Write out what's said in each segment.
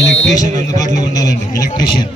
Electrician అందుబాటులో ఉండాలండి. Electrician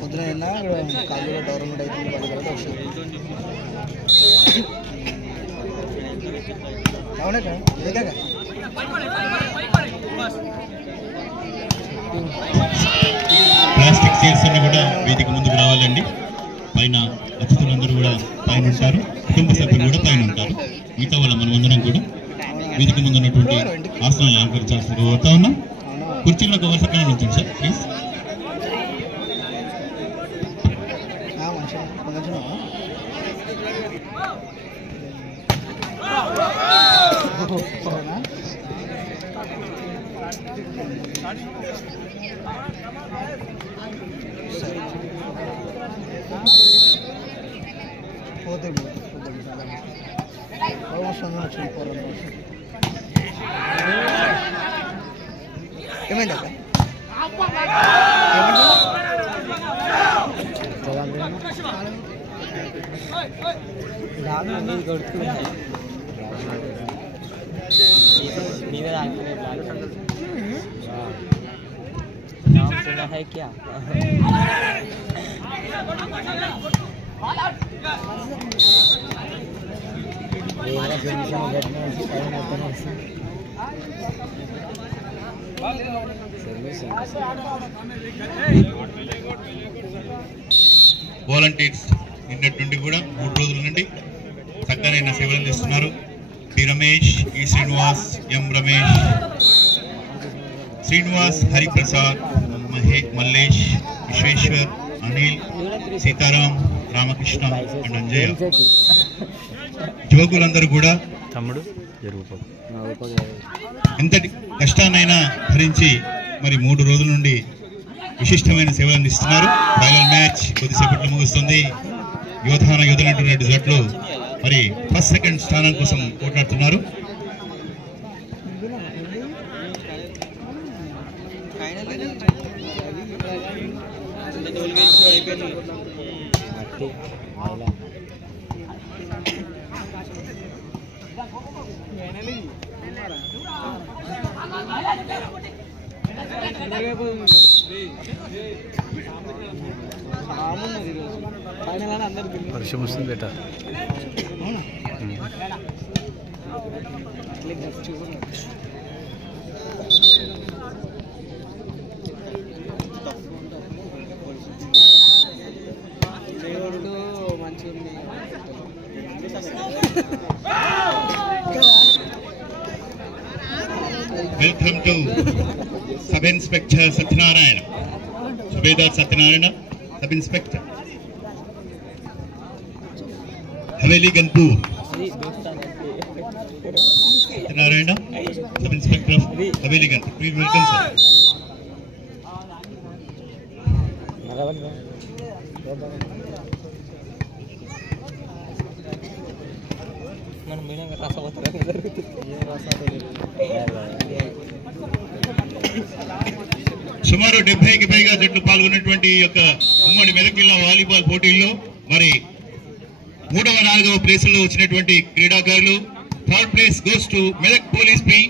పొద్దున కాలేజీలో గవర్నమెంట్ అయితే అవునా ప్లాస్టిక్ చైర్స్ అన్ని కూడా వేదిక ముందుకు రావాలండి. పైన అతిథులందరూ కూడా పైన ఉంటారు, కుటుంబ సభ్యులు కూడా పైన ఉంటారు. మిగతా వాళ్ళ మనమందరం కూడా వేదిక ముందు ఉన్నటువంటి ఆసనాలు అలంకరించాల్సి కోరుతా ఉన్నాం. కుర్చీలో ఒక వరుస కానీ ఉంటుంది సార్ ప్లీజ్. ఏమైంది అక్క? है क्या వాలంటీర్స్ నిన్నటి నుండి కూడా 3 రోజుల నుండి చక్కనైన సేవలు అందిస్తున్నారు. పి రమేష్, ఈ శ్రీనివాస్, ఎం రమేష్, శ్రీనివాస్, హరిప్రసాద్, మల్లేష్, విశ్వేశ్వర్, అనిల్, సీతారాం, రామకృష్ణ అండ్ అంజయ్య యువకులందరూ కూడా ఎంతటి కష్టాన్నైనా భరించి మరి 3 రోజుల నుండి విశిష్టమైన సేవలు అందిస్తున్నారు. ఫైనల్ మ్యాచ్ కొద్దిసేపట్లో ముగుస్తుంది. యోధాన యోధులంటూ 2 జట్లు మరి ఫస్ట్ సెకండ్ స్థానం కోసం పోట్లాడుతున్నారు. వర్షం వస్తుంది బేట. Welcome to Sub Inspector Satyanarayana, Subedar Satyanarayana, Sub Inspector. Haveli Ganpur. Satyanarayana, Sub Inspector of Haveli Ganpur. Please welcome sir. సుమారు 70కి పైగా జట్లు పాల్గొన్నటువంటి ఈ యొక్క ఉమ్మడి మెదక్ జిల్లా వాలీబాల్ పోటీల్లో మరి 3వ 4వ ప్లేసుల్లో వచ్చినటువంటి క్రీడాకారులు third place goes to Medak police P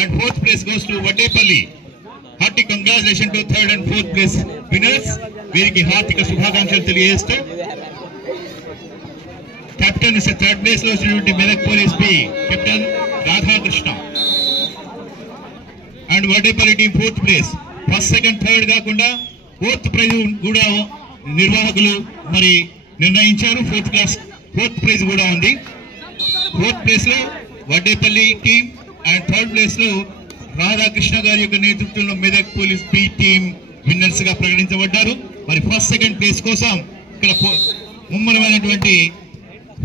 and fourth place goes to Vaddepalli. హార్టిక్ congratulation to third and fourth place winners. వీరికి హార్దిక శుభాకాంక్షలు తెలియజేస్తూ కెప్టెన్ థర్డ్ ప్లేస్ లో వచ్చినటువంటి Medak police P captain Radhakrishna and Vaddepalli team fourth place. First second third కాకుండా fourth prize కూడా నిర్వాహకులు మరి నిర్ణయించారు. ఫోర్త్ ప్రైజ్ కూడా ఉంది. ఫోర్త్ ప్లేస్ లో Vaddepalli team and third place లో రాధాకృష్ణ గారి యొక్క నేతృత్వంలో Medak police P team winners గా ప్రకటించబడ్డారు. మరి ఫస్ట్ సెకండ్ ప్లేస్ కోసం ఇక్కడ ముమ్మరమైనటువంటి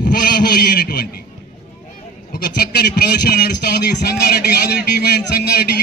హోరాహోరీ అయినటువంటి ఒక చక్కని ప్రదర్శన నడుస్తా ఉంది. Sangareddy Adil team and Sangareddy